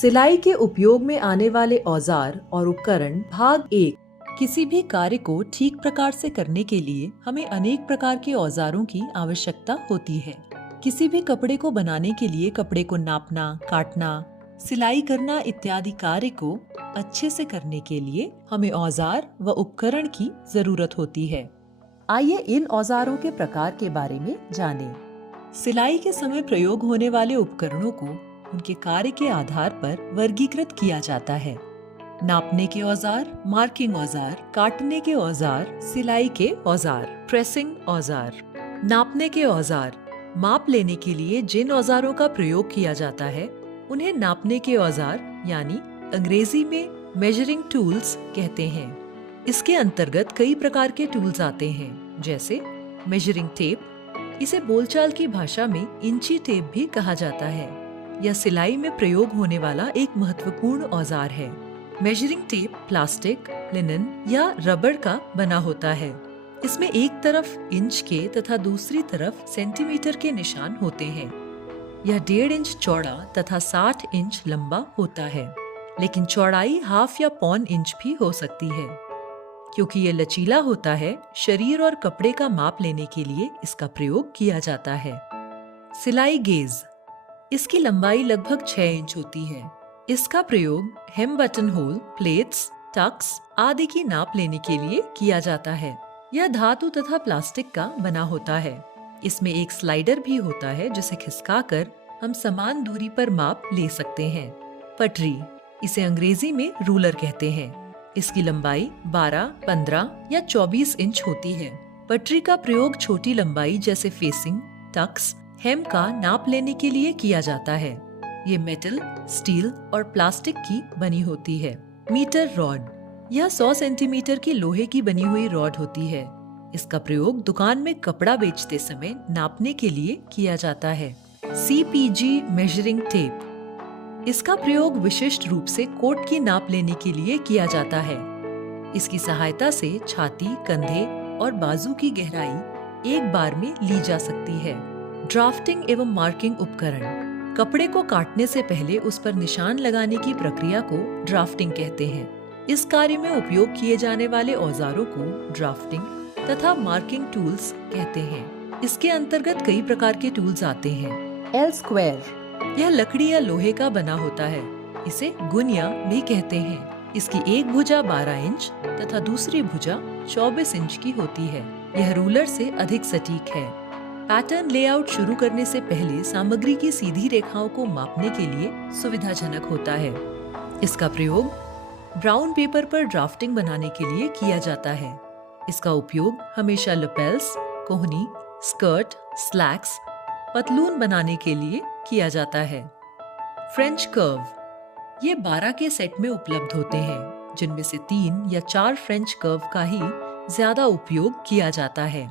सिलाई के उपयोग में आने वाले औजार और उपकरण भाग 1। किसी भी कार्य को ठीक प्रकार से करने के लिए हमें अनेक प्रकार के औजारों की आवश्यकता होती है। किसी भी कपड़े को बनाने के लिए कपड़े को नापना, काटना, सिलाई करना इत्यादि कार्य को अच्छे से करने के लिए हमें औजार व उपकरण की जरूरत होती है। आइए इन औजारों के प्रकार के बारे में जानें। सिलाई के समय प्रयोग होने वाले उपकरणों को उनके कार्य के आधार पर वर्गीकृत किया जाता है। नापने के औजार, मार्किंग औजार, काटने के औजार, सिलाई के औजार, प्रेसिंग औजार। नापने के औजार, माप लेने के लिए जिन औजारों का प्रयोग किया जाता है उन्हें नापने के औजार यानी अंग्रेजी में मेजरिंग टूल्स कहते हैं। इसके अंतर्गत कई प्रकार के टूल्स आते हैं, जैसे मेजरिंग टेप, इसे बोलचाल की भाषा में इंची टेप भी कहा जाता है। यह सिलाई में प्रयोग होने वाला एक महत्वपूर्ण औजार है। मेजरिंग टेप प्लास्टिक, लिनन या रबर का बना होता है। इसमें एक तरफ इंच के तथा दूसरी तरफ सेंटीमीटर के निशान होते हैं। यह 1.5 इंच चौड़ा तथा 60 इंच लंबा होता है, लेकिन चौड़ाई हाफ या पौन इंच भी हो सकती है। क्योंकि ये लचीला होता है, शरीर और कपड़े का माप लेने के लिए इसका प्रयोग किया जाता है। सिलाई गेज, इसकी लंबाई लगभग 6 इंच होती है। इसका प्रयोग हेम बटन होल, प्लेट्स, टक्स आदि की नाप लेने के लिए किया जाता है। यह धातु तथा प्लास्टिक का बना होता है। इसमें एक स्लाइडर भी होता है जिसे खिसकाकर हम समान दूरी पर माप ले सकते हैं। पटरी, इसे अंग्रेजी में रूलर कहते हैं। इसकी लंबाई 12, 15 या 24 इंच होती है। पटरी का प्रयोग छोटी लंबाई जैसे फेसिंग, टक्स, हेम का नाप लेने के लिए किया जाता है। ये मेटल, स्टील और प्लास्टिक की बनी होती है। मीटर रॉड, यह 100 सेंटीमीटर की लोहे की बनी हुई रॉड होती है। इसका प्रयोग दुकान में कपड़ा बेचते समय नापने के लिए किया जाता है। CPG मेजरिंग टेप, इसका प्रयोग विशिष्ट रूप से कोट की नाप लेने के लिए किया जाता है। इसकी सहायता से छाती, कंधे और बाजू की गहराई एक बार में ली जा सकती है। ड्राफ्टिंग एवं मार्किंग उपकरण, कपड़े को काटने से पहले उस पर निशान लगाने की प्रक्रिया को ड्राफ्टिंग कहते हैं। इस कार्य में उपयोग किए जाने वाले औजारों को ड्राफ्टिंग तथा मार्किंग टूल्स कहते हैं। इसके अंतर्गत कई प्रकार के टूल्स आते हैं। एल स्क्वायर, यह लकड़ी या लोहे का बना होता है। इसे गुनिया भी कहते हैं। इसकी एक भुजा 12 इंच तथा दूसरी भुजा 24 इंच की होती है। यह रूलर से अधिक सटीक है। पैटर्न लेआउट शुरू करने से पहले सामग्री की सीधी रेखाओं को मापने के लिए सुविधाजनक होता है। इसका प्रयोग ब्राउन पेपर पर ड्राफ्टिंग बनाने के लिए किया जाता है। इसका उपयोग हमेशा लपेल्स, कोहनी, स्कर्ट, स्लैक्स, पतलून बनाने के लिए किया जाता है। फ्रेंच कर्व, ये 12 के सेट में उपलब्ध होते हैं, जिनमें से 3 या 4 फ्रेंच कर्व का ही ज्यादा उपयोग किया जाता है।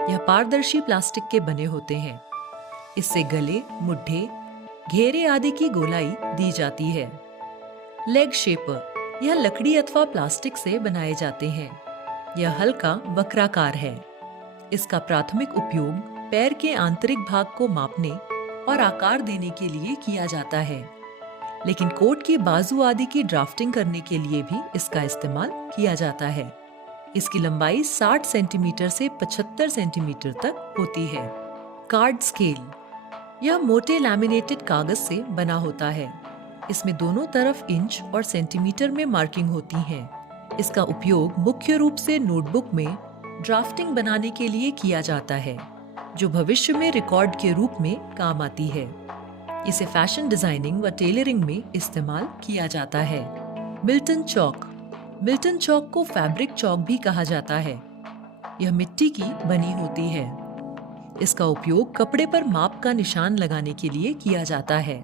यह पारदर्शी प्लास्टिक के बने होते हैं। इससे गले, मुट्ठे, घेरे आदि की गोलाई दी जाती है। लेग शेपर, यह लकड़ी अथवा प्लास्टिक से बनाए जाते हैं। यह हल्का वक्राकार है। इसका प्राथमिक उपयोग पैर के आंतरिक भाग को मापने और आकार देने के लिए किया जाता है, लेकिन कोट की बाजू आदि की ड्राफ्टिंग करने के लिए भी इसका इस्तेमाल किया जाता है। इसकी लंबाई 60 सेंटीमीटर से 75 सेंटीमीटर तक होती है। कार्ड स्केल, यह मोटे लैमिनेटेड कागज से बना होता है। इसमें दोनों तरफ इंच और सेंटीमीटर में मार्किंग होती है। इसका उपयोग मुख्य रूप से नोटबुक में ड्राफ्टिंग बनाने के लिए किया जाता है, जो भविष्य में रिकॉर्ड के रूप में काम आती है। इसे फैशन डिजाइनिंग व टेलरिंग में इस्तेमाल किया जाता है। मिल्टन चौक, मिल्टन चौक को फैब्रिक चौक भी कहा जाता है। यह मिट्टी की बनी होती है। इसका उपयोग कपड़े पर माप का निशान लगाने के लिए किया जाता है।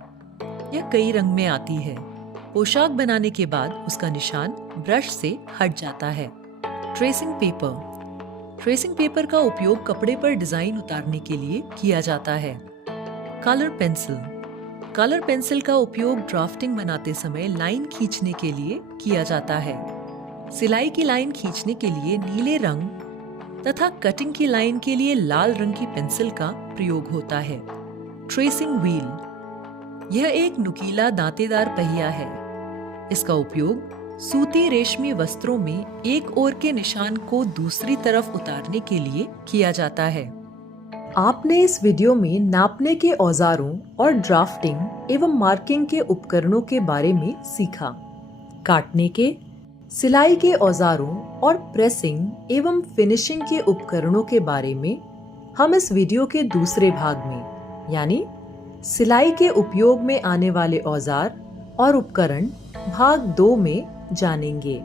यह कई रंग में आती है। पोशाक बनाने के बाद उसका निशान ब्रश से हट जाता है। ट्रेसिंग पेपर, ट्रेसिंग पेपर का उपयोग कपड़े पर डिजाइन उतारने के लिए किया जाता है। कलर पेंसिल, कलर पेंसिल का उपयोग ड्राफ्टिंग बनाते समय लाइन खींचने के लिए किया जाता है। सिलाई की लाइन खींचने के लिए नीले रंग तथा कटिंग की लाइन के लिए लाल रंग की पेंसिल का प्रयोग होता है। ट्रेसिंग व्हील, यह एक नुकीला दांतेदार पहिया है। इसका उपयोग सूती रेशमी वस्त्रों में एक ओर के निशान को दूसरी तरफ उतारने के लिए किया जाता है। आपने इस वीडियो में नापने के औजारों और ड्राफ्टिंग एवं मार्किंग के उपकरणों के बारे में सीखा। काटने के, सिलाई के औजारों और प्रेसिंग एवं फिनिशिंग के उपकरणों के बारे में हम इस वीडियो के दूसरे भाग में यानी सिलाई के उपयोग में आने वाले औजार और उपकरण भाग 2 में जानेंगे।